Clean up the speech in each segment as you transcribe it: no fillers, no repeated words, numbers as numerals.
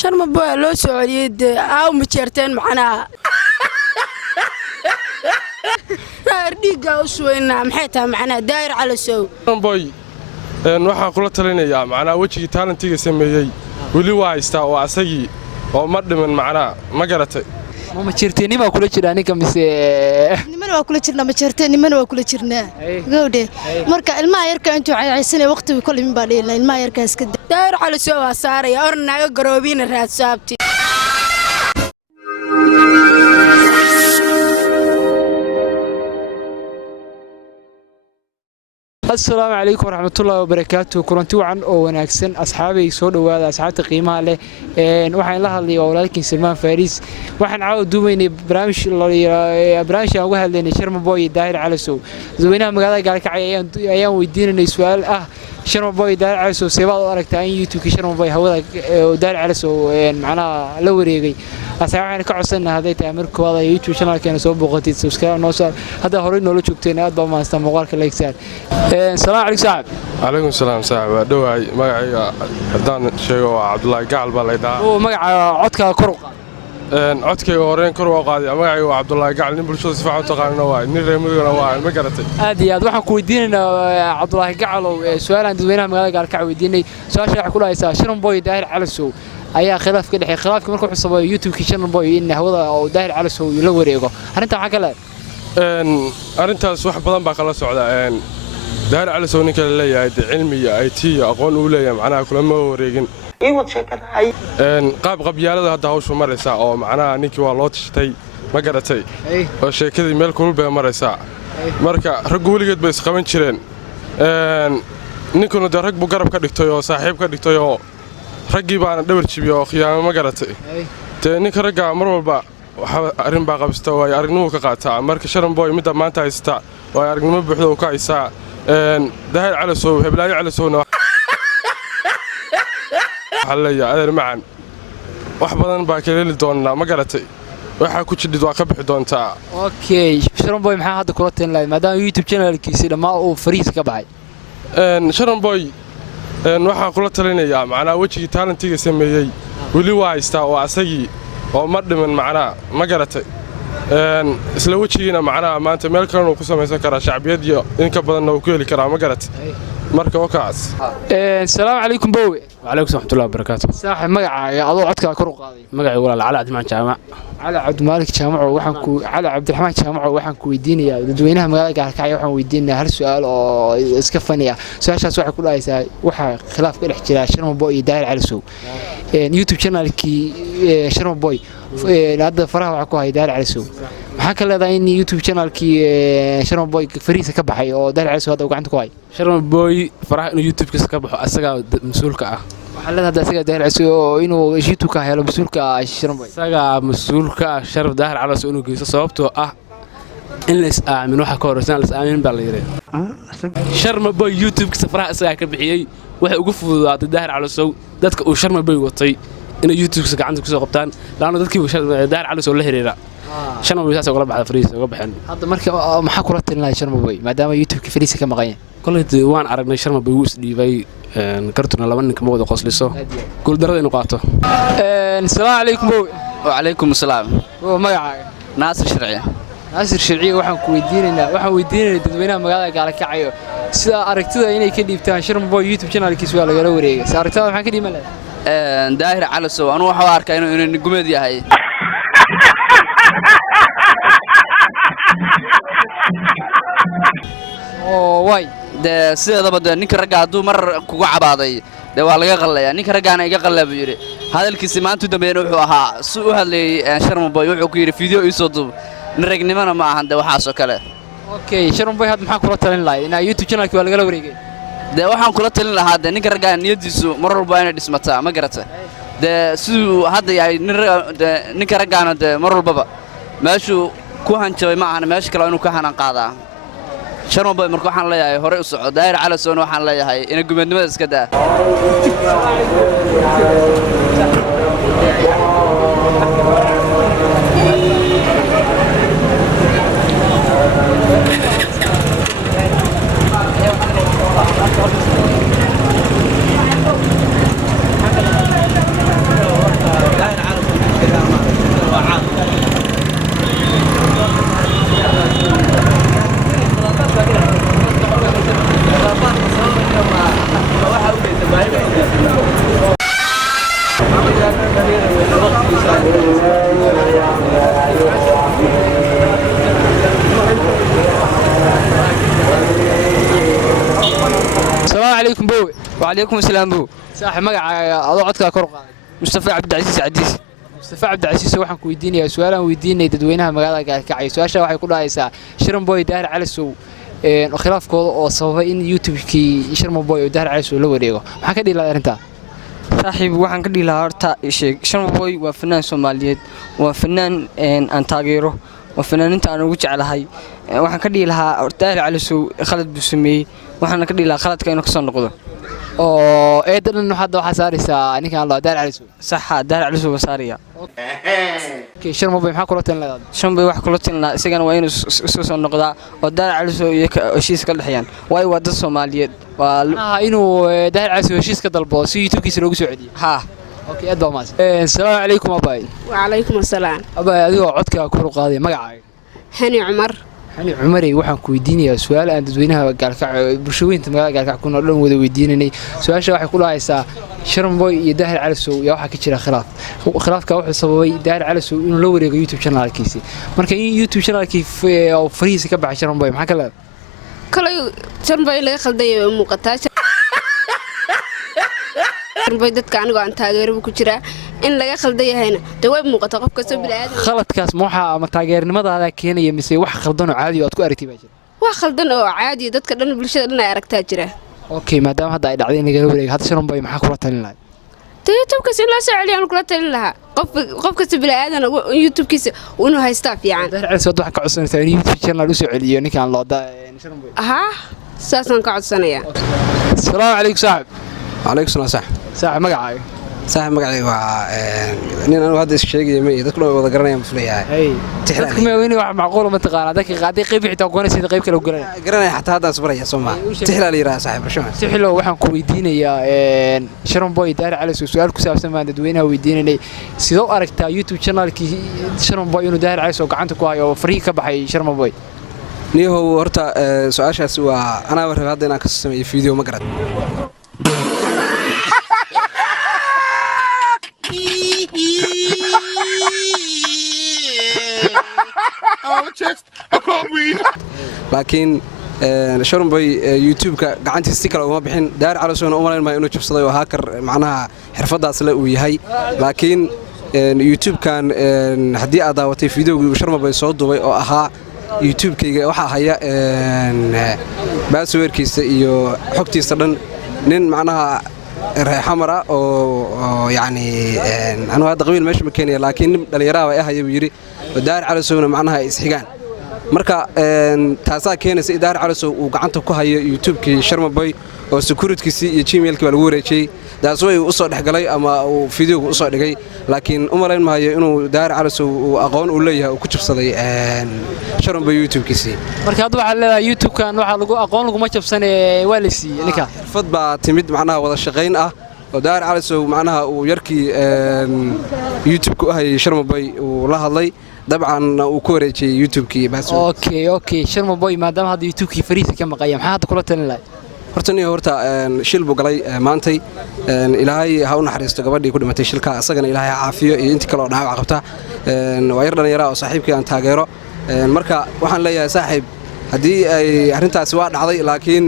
sharma boy loo soo celiyay aaw ma jeerteen macnaa ardhiga u suweyna maxay tahay macnaa daayir cali sow sharma boy waxaan kula talinayaa macnaa wajigii talentiga sameeyay weli waa haystaa oo asagii oo ma dhiman macnaa ma garatay ma jeerteenima kula jira ninka mise nimana waa kula jirnaa ma jeerteenimana waa kula jirnaa gowdhe marka ilmaha yarka intuu cayaysanay waqtiga kulmin baa dheelna ilmaha yarka iska daayir cali sow waa saaraya ornaaga garoobina raad saabti السلام عليكم ورحمة الله وبركاته كرنتي وعن أو وناكسن أصحابي صور وهذا أصحاب قيمة له وحين لها اللي ولكن سلمان فارس وحين عاود دوميني برامج برامج أوجه لنا شرم بوي داير على سو زوينا مقالة قالك أيام ويدينا سؤال شرم بوي داير على سو سيبال أركتين يوتيوب شرم بوي هو داير على سو معنا لو ريجي أصحابنا كعصنا هذا تأمرك والله يوتيوب شنو كان يسوي بقطيت سبسكرايب نوصل هذا هوري نقول شوكتين هذا ما استمر كلايك سعر السلام عليكم صاحب عليكم السلام صاحب دواي مقعي هدان شيء عبد الله قاعد بالله هو مقع عدك كرق codkayga horeen kor u qaaday magacaygu waa Cabdullaahi Gacal nin bulshada si fiican u taqaanana waa nin reemigana waa ma garatay aad iyo aad waxaan ku weydiinaynaa Cabdullaahi Gacal oo su'aalan dadweynaha magaalada Gacal ka weydiinay su'aasha waxa ku lahaysaa Sharon Boy Daahir Cali Sow ayaa khilaaf ka dhaxay khilaafka markuu xusabay YouTube-ka Sharon Boy in hawada oo Daahir Cali Sow la wareego arinta waxa kale arintaas wax badan baa kala socda Daahir Cali Sow ninka la leeyahay cilmi iyo IT aqoon uu leeyahay macnaha kulama wareegin qaab qabyaalada hadda hawshu maraysa oo macnaha ninkii waa loo tishtay ma garatay oo sheekadii meel kulul bay maraysaa marka rag weligeed bay isqaban jireen ninkuna rag buu garab ka dhigtay oo saaxiib ka dhigtay oo raggii baana dhabar jibiyo oo khiyaamo ma garatay ninka ragga mar walba waxa arrin baa qabsta oo ay aragnimo ka qaataa marka Sharon Boy midda maanta haysta oo ay aragnimo buuxda u ka haysaa Daahir Cali Sow Heblaayo Cali Sowna حليا هذا معن وحبضن باكلين دونا ما قالتي waxa ku jidid waa ka bixi doontaa okay Sharon Boy maxaa hadda kula teen lahayd maadaama YouTube channel-kiisa dhama uu fariis ka baxay Sharon Boy waxa kula talinayaa macnaa wajigii talentiga sameeyay weli waa haystaa oo asagii oo ma dhiman macnaa ma garatay isla wajigiina macnaa maanta meel kale uu ku sameeysan karaa shacbiyad iyo in ka badan uu ku heli karaa ma garatay marka wakaas السلام عليكم بوي وعليكم ورحمة الله وبركاته صاحب مقع أضو عدك كرو قاضي مقع يقول على عبد الرحمن جامع على عبد المالك جامع وحنكو على عبد الرحمن جامع وحنكو يديني دوينها مقالة قاعد كعي وحن ويدينا هل سؤال أو إسكفنيا سؤال شاس واحد كل أيسا وح خلاف كل احتلال شرم بوي داير على سو يوتيوب شانل كي شرم بوي هذا فرح وعكو هاي داير على سو maxaa kale in YouTube channel-kii Sharon Boy fariisa ka baxay oo Daahir Cali Sow hada gacanta ku hay Sharon Boy farax inuu YouTube-kiisa ka baxo asaga mas'uulka ah waxa la hada asaga Daahir Cali Sow inuu YouTube ka helo mas'uulka Sharon Boy asaga mas'uulka sharaf Daahir Cali Sow inuu geysto sababtoo ah in la is aamin waxa ka horeysan la is aamin baa la yiri Sharon Boy YouTube-kiisa farax asaga ka bixiyay waxa ugu fududaaday Daahir Cali Sow dadka uu Sharon Boy watay in YouTube-kiisa gacanta ku soo qabtaan laana dadkii Daahir Cali Sow la xiriira شنو بيساس ولا بعد فريس ولا بحن هذا مركب ما حكوا لنا شرم بوي ما دام يوتيوب كفريس كما قاين كل وان عرفنا شرم بيوس ديفاي كرتنا لما انك موضوع قصليسو كل درجه نقاطه السلام عليكم بوي وعليكم السلام ومقع ناصر شرعي ناصر شرعي waxaan ku weydiinayna dadweynaha magaalada gaala kacayo sida aragtida inay ka dhiibtaan Sharon Boy YouTube channel-kiisa waa laga wareegay aragtida waxaan ka dhiiman lahaa Daahir Cali Sow anu waxa arkaa inuu gumeed yahay واي ده سيده بده ninka ragga haduu mar kugu cabaaday de waa laga qalaya ninka raggaana iga qalab yiri hadalkiisa maanta dambeeyna wuxuu ahaa soo u hadlay Sharon Boy wuxuu ku yiri video ii soo dub ragnimana ma ahan de waxa soo kale okay Sharon Boy had maxaa kula talin lahayd in YouTube channel-ki waa laga wareegay de waxaan kula talin lahaa de ninka ragga niyadiisu mar walba inay dhismataa ma garata de sidoo hadda yahay ninka raggaana de mar walba meeshu ku hanjabay ma ahan meesha kale inuu ka hanan qaadaa Sharon Boy markuu waxaan leeyahay hore u socdo Daahir Cali Sow waxaan leeyahay in gubernimada iska daa وعليكم السلام بو saaxiib magacaaga adoo codkaa kor u qaaday مصطفى عبد العزيز عديس mustafa cabdicasiis waxaan ku weydiinayaa su'aalaan weydiinay dadweynaha magaalada gaalkacyo su'aasha waxay ku dhahaysaa Sharon Boy Daahir Calasow khilaafkooda oo sababay in YouTube-kii Sharon Boy oo Daahir Calasow la wareego maxaa ka dhigay arrinta صاحب waxaan ka dhihi horta sheeg Sharon Boy waa fanaan Soomaaliyeed waa fanaan aan taageero waa fanaaninta aan ugu jecelahay waxaan ka dhihi lahaa Daahir Calasow khalad buu sameeyay waxaan ka dhihi lahaa khaladka inuu ka soo noqdo oo eedan hadda waxa saaraysaa ninkan Allah Daahir Calasow صح Daahir Calasow saariya Sharon Boy maxaa kula tan leedahay Sharon Boy wax kula tan la isagana waa inuu soo noqdaa oo Daahir Calasow iyo heshiis ka dhaxayaan way wada Soomaaliyeed waa inuu Daahir Calasow heshiis ka dalbo si YouTube-kiisa loogu soo celiyo ha okay aad baa maas assalaamu calaykum abay وعليكم السلام abay adigoo codka kor u qaaday magacaaga هاني عمر hani cumarey waxaan ku weydiinayaa su'aal aan dadweynaha gaalkacyo bulshooyinka magaalada gaalkacyo ku nool dhan wada weydiinanay su'aasha waxay ku lahaysaa Sharon Boy iyo Daahir Calasow yaa waxa ka jira khilaafka wuxuu sababay Daahir Calasow inuu la wareego YouTube channel-kiisa marka in YouTube channel-kii oo fariisa ka baxay Sharon Boy maxaa kale kale Sharon Boy laga khalday muuqataa Sharon Boy dadka aniga aan taageero ku jira in laga khalday yahayna way muuqataa qof kasta bilaadan khaladkaas ma waxa ama taageernimadaada keenaya mise wax khaldan oo caadi aad ku aragtay baa jira wax khaldan oo caadi dadka dhan bulshada dhan ay aragtaa jira okay maadaama hadda ay dhacday in laga wareego hadda Sharon Boy maxaa kula talin lahayd YouTube-kiisa la soo celiyo kula talin lahaa qof kasta bilaadan YouTube-kiisa inuu haystaa fiican Daahir Calasow waxa ka codsanaysaa in YouTube channel u soo celiyo ninkan loo Sharon Boy aha saasan ka codsanayaa assalaamu calaykum saaxiib عليكم السلام صح صح magacaaga صاحب magacay waa nin aan hadda sheegay ma dadku wada garanayaan fulayaa ay dadku ma weyn wax macquul ma taqaan dadka qaaday qayb xitaa goonaysa qayb kale u garanay xataa hadda sabraya Soomaa tixlaal yiraahdo saaxiib rasho tixlo waxaan ku weydiinayaa Sharon Boy Daahir Calasow su'aal ku saabsan baan dadweynaha weydiinanay sidoo aragtaa YouTube channel-kii Sharon Boy inuu Daahir Calasow gacanta ku hayo oo fariiq ka baxay Sharon Boy niyo horta su'aashaas waa ana war hadda inaan ka sameeyo video ma garad laakiin Sharon Boy YouTube-ka gacantiisa si kale uma bixin Daahir Calasow uma malayn ma inuu jabsaday oo hacker macnaha xirfadaas la uu yahay laakiin YouTube-kan hadii aad daawatay video-gii Sharon Boy soo duubay oo ahaa YouTube-kayga waxa haya password-kiisa iyo xogtiisa dhan nin macnaha xamara oo yani anu hadda qabiil meesha ma keenaya laakiin dhalinyarada ay ahayo yiri Daahir Calasow macnaha isxigaan marka taasaa keenaysa Daahir Calasow uu gacanta ku hayo YouTube-kii Sharon Boy oo security-kiisa iyo Gmail-ka lagu wareejiyay daas way u soo dhaxgalay ama uu video-ga u soo dhigay laakiin uma malayn maayo inuu Daahir Calasow uu aqoon u leeyahay oo ku jabsaday Sharon Boy YouTube-kiisa marka hadda waxa leedahay YouTube-kan waxa lagu aqoon lagu ma jabsanay waa la siiyay ninka xirfad baa timid macnaha wada shaqayn ah oo Daahir Calasow macnaha uu yarkii YouTube-ka u hayay Sharon Boy uu la hadlay dabcan uu ku wareejiyay YouTube-kii password okay Sharon Boy maadaama hadda YouTube-kii fariisa ka maqaya maxaa hadda kula talin lahayd horta shil buu galay maantay ilaahay ha u naxariisto gabadhii ku dhimatay shilka asagana ilaahay caafiyo iyo intii kale oo dhaawac qabta waa yar dhalinyaro oo saaxiibkii aan taageero marka waxaan leeyahay saaxiib hadii ay arintaasi waa dhacday laakiin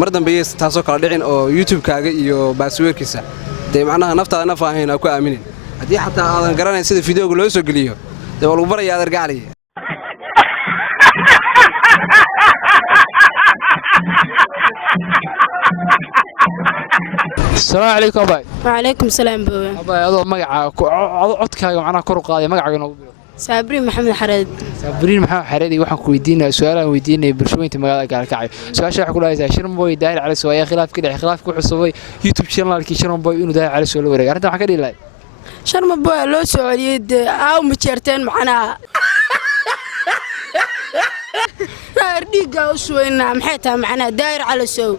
mar dambe taasoo kala dhicin oo YouTube-kaaga iyo password-kiisa de macnaha naftaada naf ahayn ku aaminin hadii xataa aadan garanayn sida video-ga loo soo geliyo de wal barayaa adargacali السلام عليكم أباي. وعليكم السلام بابا. أباي هذا مقعد عدك معناه كرو قاضي مقعد نوبل. سابرين محمد حريد. سابرين محمد حريد waxaan ku weydiinaa su'aalaha weydiinay bulshooyinka magaalada Gaalkacyo. Su'aasha waxa ku leeyahay Sharon Boy Daahir Calasow ayaa khilaaf ka dhacay khilaafku xusubay YouTube channel-kii Sharon Boy inuu Daahir Calasow la wareegay. Arrinta waxa ka dhigay Sharon Boy loo soo celiyay aaw ma jeerteen macnaha dhiiga u suweynaa maxay tahay macnaha Daahir Calasow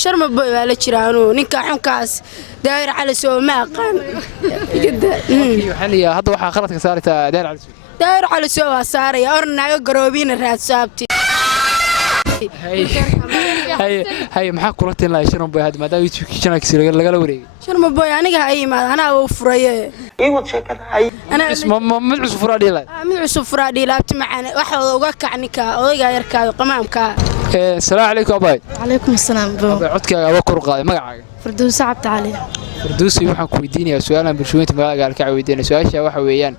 Sharon Boy waa la jiraano ninka xunkaas Daahir Calasow ma aqaan xaliya hadda waxa khaladka saaraysa Daahir Calasow waa saaraya ornaaga garoobina raad saabti hay maxaa kula tin la Sharon Boy hadda maadaama YouTube channel-kiisa laga wareegay Sharon Boy aniga ha iimaad anaa uu furaye iiwad sheekada hay ana mid cusub furaadii la mid cusub furaadii laabti macana waxa uga kacnika odayga yarka qamaamka السلام عليكم أباي. عليكم السلام بو. عدك أبا كرقة مقعد. فردوس عبد علي. فردوسي waxaan ku weydiinayaa su'aalan bulshooyinka magaalada ka weydiinay su'aasha waxa weeyaan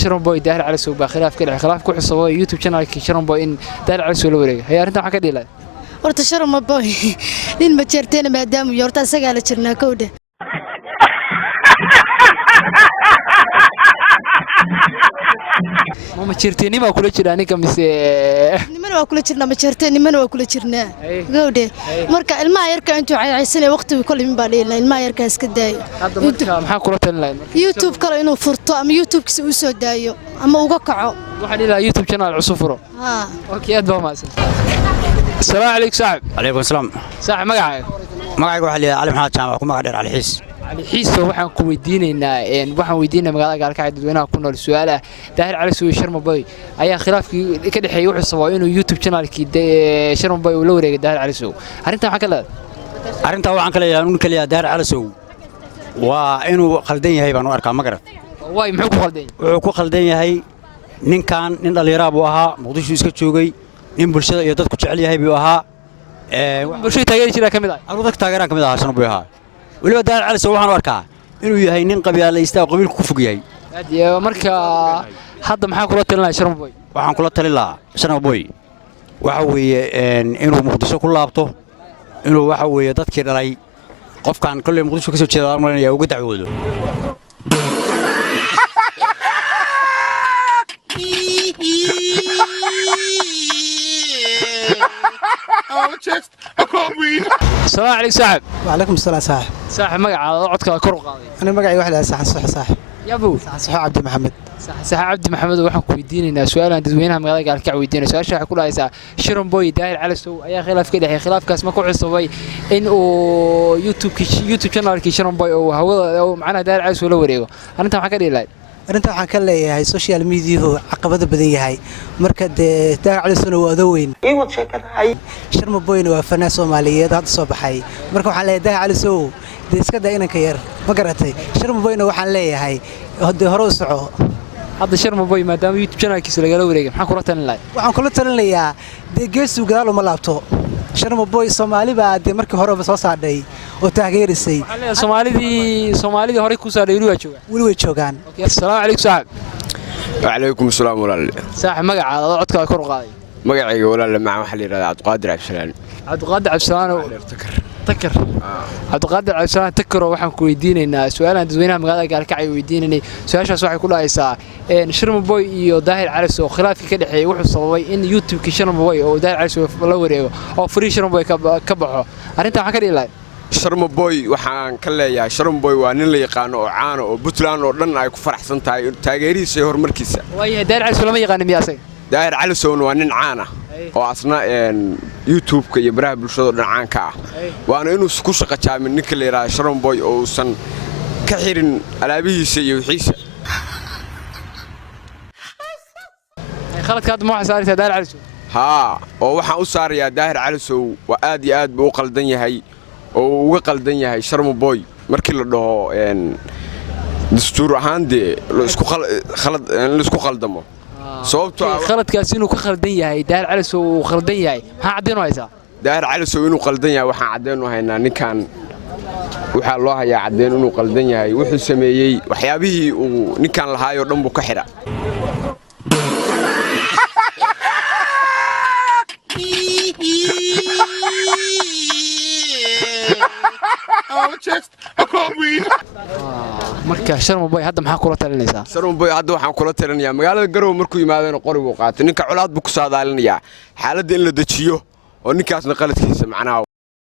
Sharon Boy daahir cali soo baa khilaaf ku xusabo YouTube channel-ki Sharon Boy in daahir cali soo la wareegay hay arinta waxa ka dhilay horta Sharon Boy nin ma jeerteen maadaama yorta asaga la jirnaa kowda ma jeerteen ma kula jira aniga mise niman waa kula jirnaa ma jeerteen niman waa kula jirnaa gowde marka ilmaha yarka intuu cayaysanay waqtiga kulmin baa dheelay ilmaha yarka iska daayo hadda marka maxaa kula talin lahayd YouTube kale inuu furto ama YouTube-kiisa uu soo daayo ama uga kaco waxa dhilaa YouTube channel cusub furo okay aad baa maasan السلام عليكم صاحب عليكم السلام صاحب مقعد waxa la Ali Maxamed Jaamac ku magac dheer Ali Xiis Ali Xiis waxaan ku weydiinaynaa magaalada Gaalkacyo dadweynaha ku nool su'aalaha daahir cali soo Sharon Boy ayaa khilaafkii ka dhaxeeyay wuxuu sababay inuu YouTube channel-kii Sharon Boy uu la wareegay daahir cali soo arinta waxa ka leedahay arinta waxaan ka leeyahay in kaliya daahir cali soo waa inuu qaldan yahay baan u arkaa ma garad way muxuu ku qaldan yahay wuxuu ku qaldan yahay ninkan nin dhalinyaro buu ahaa Muqdisho iska joogay in bulshada iyo dadku jecel yahay buu ahaa bulshada taageeri jiray kamid ah anu dadka taageeraan kamid ahaa Sharon Boy ahaa waliba daahir cali soo waxaan u arkaa inuu yahay nin qabyaalaysta oo qabiilku ku fog yahay marka hadda maxaa kula talinayaa Sharon Boy waxaan kula talin lahaa Sharon Boy waxa weeye inuu Muqdisho ku laabto inuu waxa weeye dadkii dhalay qofkan kulli Muqdisho ka soo jeeda marnaya uga dacwoodo السلام عليكم صاحب وعليكم السلام صاحب صاحب مقعد عدك كور قاضي انا مقعي واحد صاحب يا ابو صح عبد محمد صح عبد محمد waxaan ku weydiinaynaa su'aalan dadweynaha magaalada Gaalkacyo weydiinay su'aasha waxa ku laaysaa Sharon Boy daahir cali soo ayaa khilaaf ka dhaxay khilaafkaas ma ku cusubay in uu YouTube channel-kii Sharon Boy oo hawada macna daahir cali soo la wareego arinta waxa ka dhilay arinta waxaan ka leeyahay social media-hu caqabado badan yahay marka daahir cali soo waa weyn wad sheekadahay Sharon Boy waa fanaan Soomaaliyeed hadda soo baxay marka waxaan leeyahay daahir cali soo iska daa inanka yar ma garatay Sharon Boy waxaan leeyahay hadda hore u soco hadda Sharon Boy maadaama YouTube channel-kiisa laga wareegay maxaa kula talin lahayd waxaan kula talin lahaa geesu gadaal uma laabto Sharon Boy Soomaali baa markii hore soo saadhay oo taageerisay Soomaalidii hore ku saadhay wali way joogaan السلام عليكم صاحب وعليكم السلام walaal صاحب magacaada codka kor u qaaday magacayga walaal macaan waxa la yiraahdaa Cabdiqaadir Cabdisalaan Cabdiqaadir Cabdisalaan takar Cabdiqaadir Cabdisalaan takar waxaan ku weydiinaynaa su'aalaha dadweynaha magaalada Gaalkacyo weydiinay su'aashaas waxay ku dhacaysaa Sharon Boy iyo daahir cali soo khilaafkii ka dhaxeeyay wuxuu sababay in YouTube-kii Sharon Boy oo daahir cali soo la wareego oo free Sharon Boy ka baxo arinta waxa ka dhilay Sharon Boy waxaan ka leeyahay Sharon Boy waa nin la yaqaan oo caan oo Puntland oo dhan ay ku faraxsan tahay taageeriisa horumarkiisa way daahir cali soo lama yaqaan miyaasay daahir cali soo waa nin caan ah oo asna YouTube-ka iyo baraha bulshada dhan caan ka ah waana inuu ku shaqo jaamin ninka la yiraahdo Sharon Boy oo san ka xirin alaabihiisa iyo wixiisa khaladkaad ma xasaarita daahir cali soo oo waxaan u saarayaa daahir cali soo waa aad iyo aad buu u qaldan yahay oo uga qaldan yahay Sharon Boy markii la dhaho dastuur ahaan la isku qaldamo sababtoo ah khaladkaas inuu ka qaldan yahay daahir cali soo uu qaldan yahay maxaa cadeen u haysaa daahir cali soo inuu qaldan yahay waxaan cadeen u haynaa ninkan waxa loo hayaa cadeen inuu qaldan yahay wuxuu sameeyay waxyaabihii uu ninkan lahaayoo dhan buu ka xira marka Sharon Boy hadda maxaa kula talinaysaa Sharon Boy hadda waxaan kula talinayaa magaalada Garowe markuu yimaado qori uu qaato ninka culaad buu ku saadaalinayaa xaaladda in la dajiyo oo ninkaasna qaladkiisa macnaha